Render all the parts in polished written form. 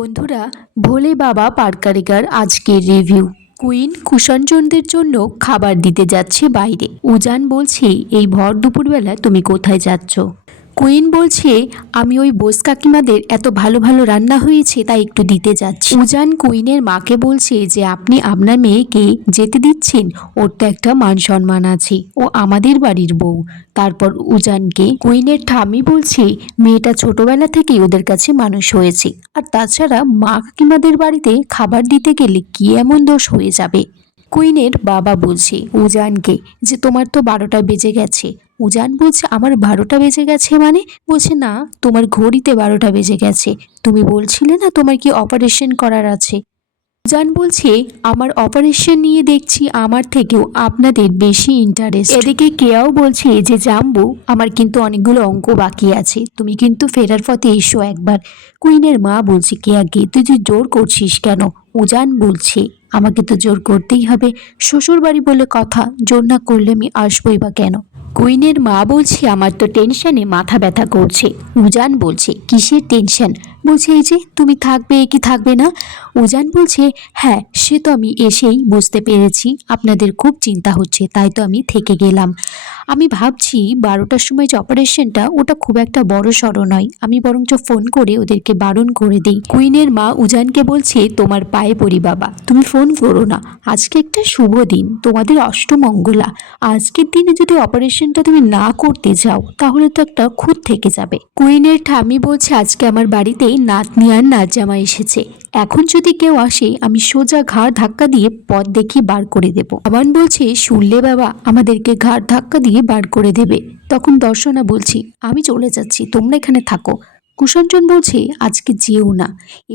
বন্ধুরা, ভোলে বাবা পারকারিকার আজকের রিভিউ। কুইন কুষাণচন্দ্রের জন্য খাবার দিতে যাচ্ছে বাইরে। উজান বলছে, এই ভর দুপুরবেলা তুমি কোথায় যাচ্ছ? কুইন বলছে, আমি ওই বোস কাকিমাদের এত ভালো ভালো রান্না হয়েছে তাই একটু দিতে যাচ্ছি। উজান কুইনের মাকে বলছে যে আপনি আপনার মেয়েকে যেতে দিচ্ছেন, ওর তো একটা মান সম্মান আছে, ও আমাদের বাড়ির বউ। তারপর উজানকে কুইনের ঠাম্মি বলছে, মেয়েটা ছোটবেলা থেকেই ওদের কাছে মানুষ হয়েছে, আর তাছাড়া মা কাকিমাদের বাড়িতে খাবার দিতে গেলে কি এমন দোষ হয়ে যাবে। কুইনের বাবা বলছে উজানকে যে তোমার তো 12টা বেজে গেছে। উজান বলছে, আমার 12টা বেজে গেছে মানে? বলছে, না, তোমার ঘড়িতে 12টা বেজে গেছে। তুমি বলছিলে না তোমার কি অপারেশন করার আছে? উজান বলছে, আমার অপারেশন নিয়ে দেখছি আমার থেকেও আপনাদের বেশি ইন্টারেস্ট। এদিকে কেয়াও বলছে যে জাম্বু, আমার কিন্তু অনেকগুলো অঙ্ক বাকি আছে, তুমি কিন্তু ফেরার পথে এসো একবার। কুইনের মা বলছে, কেয়াকে তুই জোর করছিস কেন? উজান বলছে, আমাকে তো জোর করতেই হবে, শ্বশুর বাড়ি বলে কথা, জোর না করলে আমি আসবই বা কেন? কুইনের মা বলছে, আমার তো টেনশনে মাথা ব্যথা করছে। উজান বলছে, কিসের টেনশন? বলছে, এই যে তুমি থাকবে কি থাকবে না। উজান বলছে, হ্যাঁ সে তো আমি এসেই বুঝতে পেরেছি আপনাদের খুব চিন্তা হচ্ছে, তাই তো আমি থেকে গেলাম। আমি ভাবছি 12টার সময় যে অপারেশনটা, ওটা খুব একটা বড় সড়ো নয়, আমি বরঞ্চ ফোন করে ওদেরকে বারণ করে দিই। কুইনের মা উজানকে বলছে, তোমার পায়ে পড়ি বাবা, তুমি ফোন করো না, আজকে একটা শুভ দিন, তোমাদের অষ্টমঙ্গলা। আজকের দিনে যদি অপারেশনটা তুমি না করতে যাও তাহলে তো একটা খুঁত থেকে যাবে। কুইনের ঠাম্মি বলছে, আজকে আমার বাড়িতে নাতনি আর নাতজামা এসেছে, এখন যদি কেউ আসে আমি সোজা ঘাড় ধাক্কা দিয়ে পথ দেখিয়ে বার করে দেব। আমান বলছে, শুনলে বাবা, আমাদেরকে ঘাড় ধাক্কা দিয়ে বার করে দেবে। তখন দর্শনা বলছি, আমি চলে যাচ্ছি, তোমরা এখানে থাকো। কুষাণচন্দ্র বলছে, আজকে যেও না,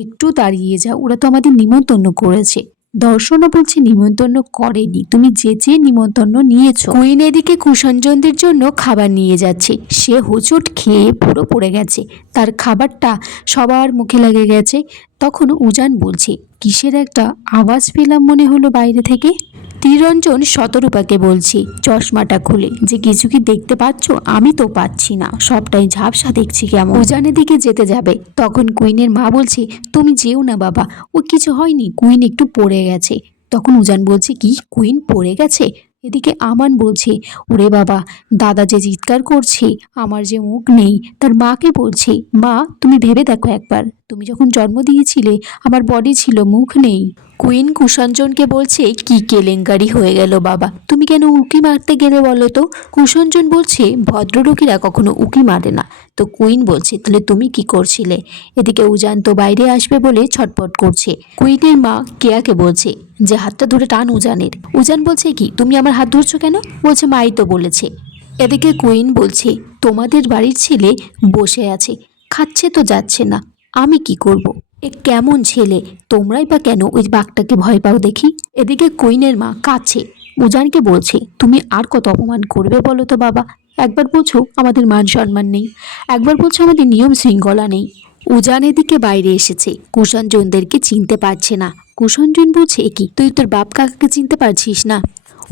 একটু দাঁড়িয়ে যাও, ওরা তো আমাদের নিমন্ত্রণ করেছে। দর্শনা বলছে, নিমন্ত্রণ করেনি, তুমি যে নিমন্ত্রণ নিয়েছো। কুইন এদিকে কুষাণচন্দ্রের জন্য খাবার নিয়ে যাচ্ছে, সে হোঁচট খেয়ে পুরো পড়ে গেছে, তার খাবারটা সবার মুখে লেগে গেছে। তখন উজান বলছে, কিসের একটা আওয়াজ পেলাম মনে হলো বাইরে থেকে। তীরঞ্জন শতরূপাকে বলছি চশমাটা খুলে, যে কিছু কি দেখতে পাচ্ছ? আমি তো পাচ্ছি না, সবটাই ঝাপসা দেখছি কেমন। উজানের দিকে যেতে যাবে, তখন কুইনের মা বলছে, তুমি যেও না বাবা, ও কিছু হয়নি, কুইন একটু পড়ে গেছে। তখন উজান বলছে, কি কুইন পড়ে গেছে? এদিকে আমান বলছে, ওরে বাবা, দাদা যে চিৎকার করছে, আমার যে মুখ নেই, তার মাকে বলছে, মা তুমি ভেবে দেখো একবার, তুমি যখন জন্ম দিয়েছিলে আমার বডি ছিল, মুখ নেই। কুইন কুষাণচন্দ্রকে বলছে, কি কেলেঙ্কারি হয়ে গেল বাবা, তুমি কেন উকি মারতে গেলে বলো তো? কুষাণচন্দ্র বলছে, ভদ্রলোকেরা কখনো উকি মারে না। তো কুইন বলছে, তাহলে তুমি কি করছিলে? এদিকে উজান তো বাইরে আসবে বলে ছটপট করছে। কুইনের মা কেয়াকে বলছে যে হাতটা ধরে টান উজানের। উজান বলছে, কি তুমি আমার হাত ধরছো কেন? বলছে, মাই তো বলেছে। এদিকে কুইন বলছে, তোমাদের বাড়ির ছেলে বসে আছে, খাচ্ছে তো যাচ্ছে না, আমি কি করব? এ কেমন ছেলে? তোমরাই বা কেন ওই বাঘটাকে ভয় পাও দেখি। এদিকে কুইনের মা কাছে উজানকে বলছে, তুমি আর কত অপমান করবে বলো তো বাবা? একবার বলছো আমাদের মান সম্মান নেই, একবার বলছো আমাদের নিয়ম শৃঙ্খলা নেই। উজান এদিকে বাইরে এসেছে, কুষাণচন্দ্রকে চিনতে পারছে না। কুষাণচন্দ্র বলছে, কি তুই তোর বাপ কাকাকে চিনতে পারছিস না?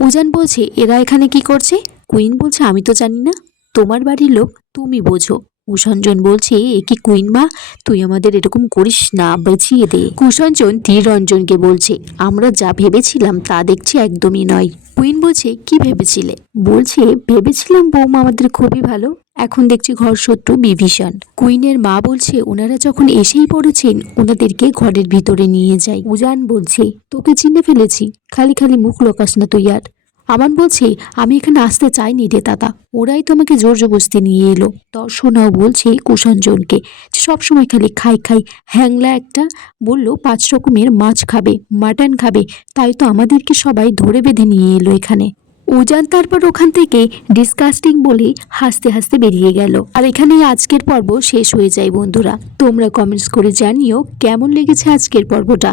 উজান বলছে, এরা এখানে কি করছে? কুইন বলছে, আমি তো জানি না, তোমার বাড়ির লোক, তুমি বোঝো। কুষাণচন্দ্র বলছে, এ কি কুইন মা, তুই আমাদের এরকম করিস না, বেঁচিয়ে দে। কুষাণচন্দ্র তীরঞ্জনকে বলছে, আমরা যা ভেবেছিলাম তা দেখছি একদমই নয়। কুইন বলছে, কি ভেবেছিলে? বলছে, ভেবেছিলাম বৌমা আমাদের খুবই ভালো, এখন দেখছি ঘর শত্রু বিভীষণ। কুইনের মা বলছে, ওনারা যখন এসেই পড়েছেন ওনাদেরকে ঘরের ভিতরে নিয়ে যাই। উজান বলছে, তোকে চিনে ফেলেছি, খালি খালি মুখ লোকাস না তুই আর। আমান বলছে, আমি এখানে আসতে চাইনি রে দাদা, ওরাই তো আমাকে জোর জবরদস্তি নিয়ে এলো। দর্শনাও বলছে কুষাণচন্দ্রকে, সবসময় খালি খাই খাই, হ্যাংলা একটা, বললো 5 রকমের মাছ খাবে, মাটন খাবে, তাই তো আমাদেরকে সবাই ধরে বেঁধে নিয়ে এলো এখানে। উজান তারপর ওখান থেকে ডিসকাস্টিং বলে হাসতে হাসতে বেরিয়ে গেল। আর এখানেই আজকের পর্ব শেষ হয়ে যায় বন্ধুরা। তোমরা কমেন্টস করে জানিও কেমন লেগেছে আজকের পর্বটা।